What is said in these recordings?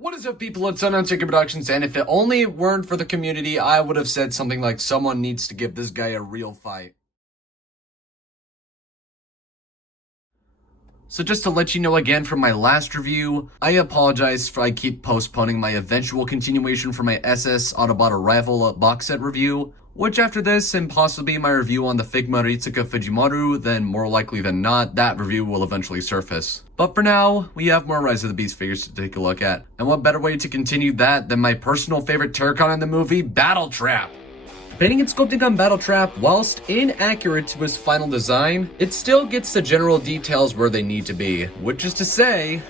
What is up, people? It's Unknown Ticket Productions, and if it only weren't for the community, I would have said something like, someone needs to give this guy a real fight. So just to let you know again from my last review, I apologize for I keep postponing my eventual continuation for my SS Autobot Arrival box set review, which after this, and possibly my review on the Figma Ritsuka Fujimaru, then more likely than not, that review will eventually surface. But for now, we have more Rise of the Beast figures to take a look at. And what better way to continue that than my personal favorite Terracon in the movie, Battletrap? Painting and sculpting on Battletrap, whilst inaccurate to his final design, it still gets the general details where they need to be, which is to say,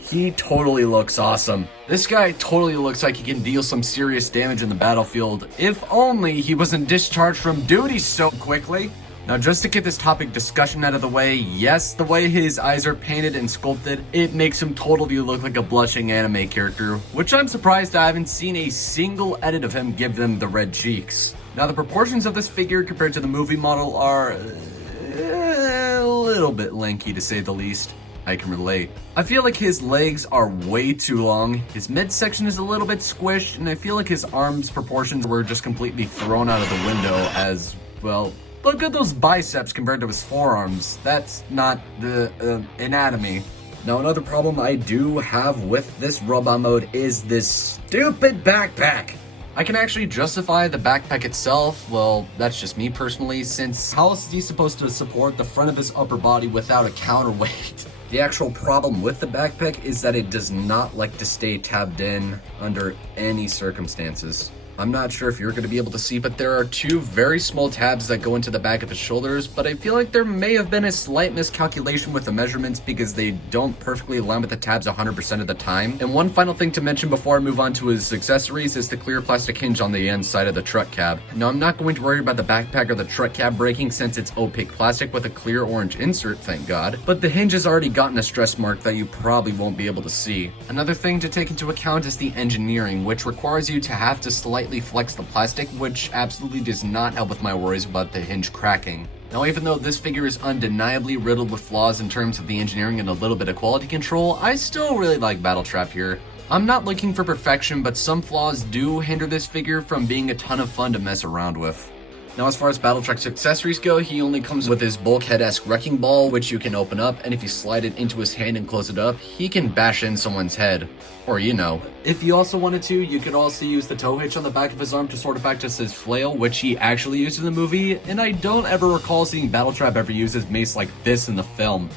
he totally looks awesome. This guy totally looks like he can deal some serious damage in the battlefield, if only he wasn't discharged from duty so quickly. Now, just to get this topic discussion out of the way, yes, the way his eyes are painted and sculpted, it makes him totally look like a blushing anime character, which I'm surprised I haven't seen a single edit of him give them the red cheeks. Now, the proportions of this figure compared to the movie model are a little bit lanky, to say the least. I can relate. I feel like his legs are way too long, his midsection is a little bit squished, and I feel like his arms proportions were just completely thrown out of the window as, well, look at those biceps compared to his forearms. That's not the anatomy. Now, another problem I do have with this robot mode is this stupid backpack. I can actually justify the backpack itself, well, that's just me personally, since how else is he supposed to support the front of his upper body without a counterweight? The actual problem with the backpack is that it does not like to stay tabbed in under any circumstances. I'm not sure if you're going to be able to see, but there are two very small tabs that go into the back of his shoulders, but I feel like there may have been a slight miscalculation with the measurements because they don't perfectly align with the tabs 100% of the time. And one final thing to mention before I move on to his accessories is the clear plastic hinge on the inside of the truck cab. Now, I'm not going to worry about the backpack or the truck cab breaking since it's opaque plastic with a clear orange insert, thank God, but the hinge has already gotten a stress mark that you probably won't be able to see. Another thing to take into account is the engineering, which requires you to have to slightly flex the plastic, which absolutely does not help with my worries about the hinge cracking. Now, even though this figure is undeniably riddled with flaws in terms of the engineering and a little bit of quality control, I still really like Battletrap here. I'm not looking for perfection, but some flaws do hinder this figure from being a ton of fun to mess around with. Now, as far as Battletrap's accessories go, he only comes with his bulkhead-esque wrecking ball, which you can open up, and if you slide it into his hand and close it up, he can bash in someone's head. Or, you know. If you also wanted to, you could also use the tow hitch on the back of his arm to sort of act as his flail, which he actually used in the movie, and I don't ever recall seeing Battletrap ever use his mace like this in the film.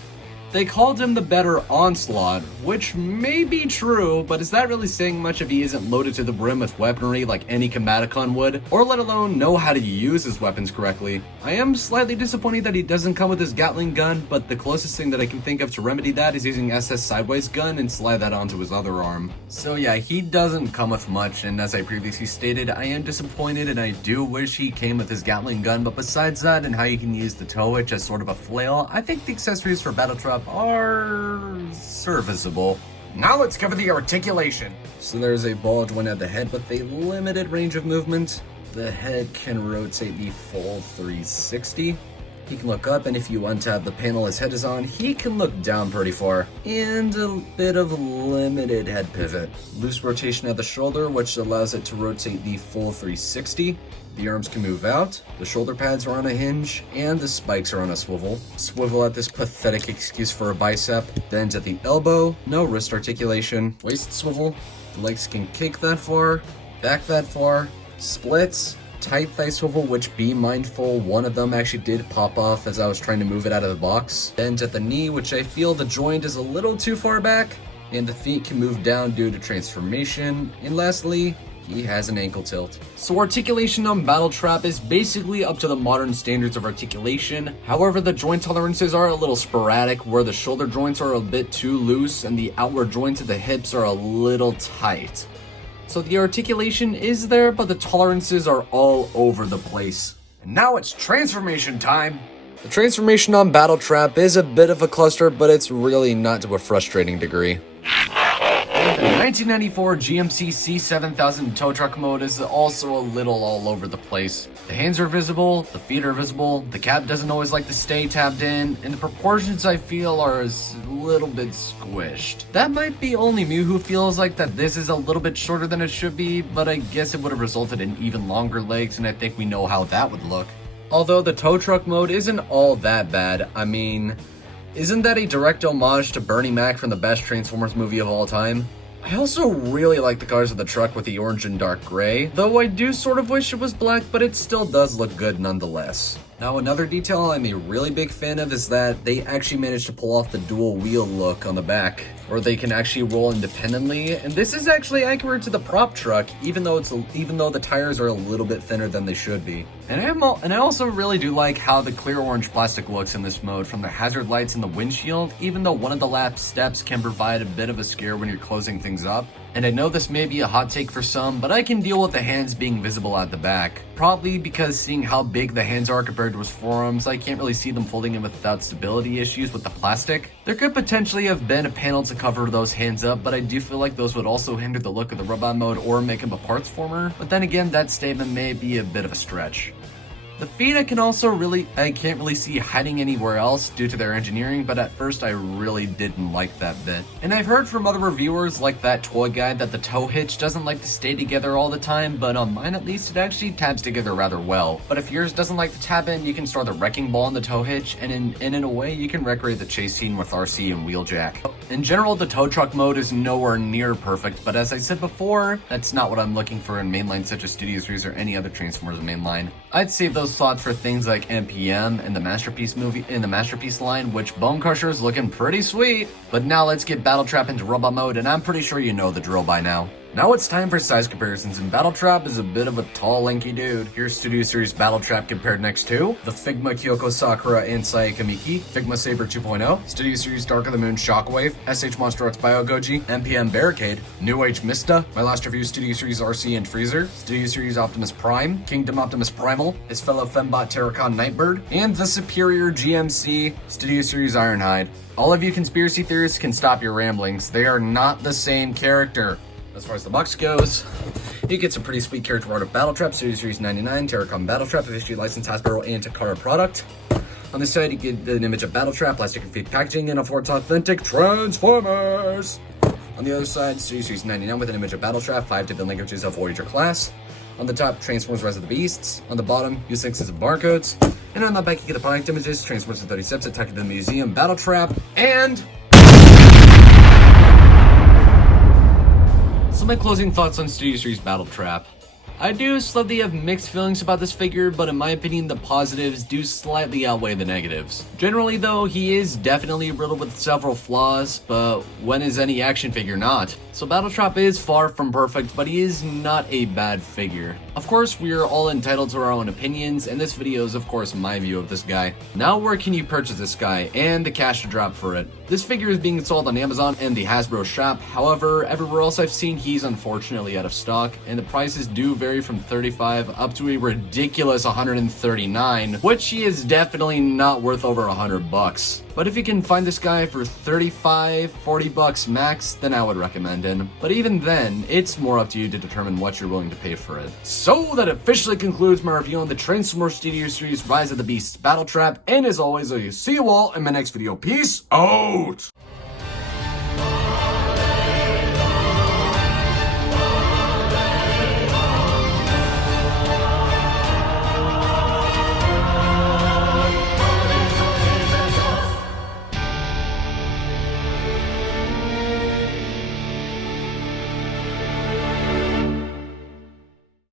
They called him the better Onslaught, which may be true, but is that really saying much if he isn't loaded to the brim with weaponry like any Combaticon would, or let alone know how to use his weapons correctly? I am slightly disappointed that he doesn't come with his Gatling gun, but the closest thing that I can think of to remedy that is using SS Sideways gun and slide that onto his other arm. So yeah, he doesn't come with much, and as I previously stated, I am disappointed and I do wish he came with his Gatling gun, but besides that and how you can use the tow hitch as sort of a flail, I think the accessories for Battletrap are serviceable. Now let's cover the articulation. So there's a ball joint at the head with a limited range of movement. The head can rotate the full 360. He can look up, and if you untap the panel his head is on, he can look down pretty far. And a bit of limited head pivot. Loose rotation at the shoulder, which allows it to rotate the full 360. The arms can move out, the shoulder pads are on a hinge, and the spikes are on a swivel. Swivel at this pathetic excuse for a bicep. Bends at the elbow, no wrist articulation. Waist swivel, the legs can kick that far, back that far. Splits, tight thigh swivel, which be mindful, one of them actually did pop off as I was trying to move it out of the box. Bends at the knee, which I feel the joint is a little too far back. And the feet can move down due to transformation. And lastly, he has an ankle tilt. So articulation on Battletrap is basically up to the modern standards of articulation. However, the joint tolerances are a little sporadic, where the shoulder joints are a bit too loose and the outward joints of the hips are a little tight. So the articulation is there, but the tolerances are all over the place. And now it's transformation time! The transformation on Battletrap is a bit of a cluster, but it's really not to a frustrating degree. And 1994 GMC C7000 tow truck mode is also a little all over the place. The hands are visible, the feet are visible, the cab doesn't always like to stay tabbed in, and the proportions I feel are a little bit squished. That might be only me who feels like that this is a little bit shorter than it should be, but I guess it would have resulted in even longer legs, and I think we know how that would look. Although the tow truck mode isn't all that bad, I mean, isn't that a direct homage to Bernie Mac from the best Transformers movie of all time? I also really like the colors of the truck with the orange and dark gray, though I do sort of wish it was black, but it still does look good nonetheless. Now, another detail I'm a really big fan of is that they actually managed to pull off the dual wheel look on the back, where they can actually roll independently, and this is actually accurate to the prop truck, even though the tires are a little bit thinner than they should be. And I also really do like how the clear orange plastic looks in this mode from the hazard lights in the windshield, even though one of the lap steps can provide a bit of a scare when you're closing things up. And I know this may be a hot take for some, but I can deal with the hands being visible at the back. Probably because seeing how big the hands are compared to his forearms, I can't really see them folding in without stability issues with the plastic. There could potentially have been a panel to cover those hands up, but I do feel like those would also hinder the look of the robot mode or make him a parts former. But then again, that statement may be a bit of a stretch. The feet I can't really see hiding anywhere else due to their engineering, but at first I really didn't like that bit. And I've heard from other reviewers like that toy guy that the tow hitch doesn't like to stay together all the time, but on mine at least it actually tabs together rather well. But if yours doesn't like to tab in, you can store the wrecking ball in the tow hitch, and in a way you can recreate the chase scene with RC and Wheeljack. In general, the tow truck mode is nowhere near perfect, but as I said before, that's not what I'm looking for in mainline such as Studio Series or any other Transformers mainline. I'd save those slots for things like NPM and the Masterpiece line, which Bone Crusher is looking pretty sweet. But now let's get Battletrap into robot mode, and I'm pretty sure you know the drill by now. Now it's time for size comparisons, and Battletrap is a bit of a tall, lanky dude. Here's Studio Series Battletrap compared next to the Figma Kyoko Sakura and Sayaka Miki, Figma Saber 2.0, Studio Series Dark of the Moon Shockwave, SH Monster X Bio Goji, NPM Barricade, New Age Mista, my last review Studio Series RC and Freezer, Studio Series Optimus Prime, Kingdom Optimus Primal, his fellow Fembot Terracon Nightbird, and the superior GMC Studio Series Ironhide. All of you conspiracy theorists can stop your ramblings. They are not the same character. As far as the box goes, you get some pretty sweet character art of Battletrap, Studio Series 99, Terracon Battletrap, officially licensed Hasbro and Takara product. On this side, you get an image of Battletrap, plastic and fake packaging, and of course authentic Transformers. On the other side, Studio Series 99 with an image of Battletrap, 5 different languages of Voyager class. On the top, Transformers Rise of the Beasts. On the bottom, U6s and barcodes. And on the back, you get the product images, Transformers 30 Steps, Attack of the Museum, Battletrap, and... So my closing thoughts on Studio Series Battletrap. I do slightly have mixed feelings about this figure, but in my opinion the positives do slightly outweigh the negatives. Generally though, he is definitely riddled with several flaws, but when is any action figure not? So Battletrap is far from perfect, but he is not a bad figure. Of course, we are all entitled to our own opinions, and this video is of course my view of this guy. Now where can you purchase this guy, and the cash to drop for it? This figure is being sold on Amazon and the Hasbro shop, however, everywhere else I've seen he's unfortunately out of stock, and the prices do vary from $35 up to a ridiculous $139, which he is definitely not worth over $100. But if you can find this guy for $35, $40 max, then I would recommend him. But even then, it's more up to you to determine what you're willing to pay for it. So that officially concludes my review on the Transformers Studio Series Rise of the Beasts Battletrap, and as always, I'll see you all in my next video. Peace out!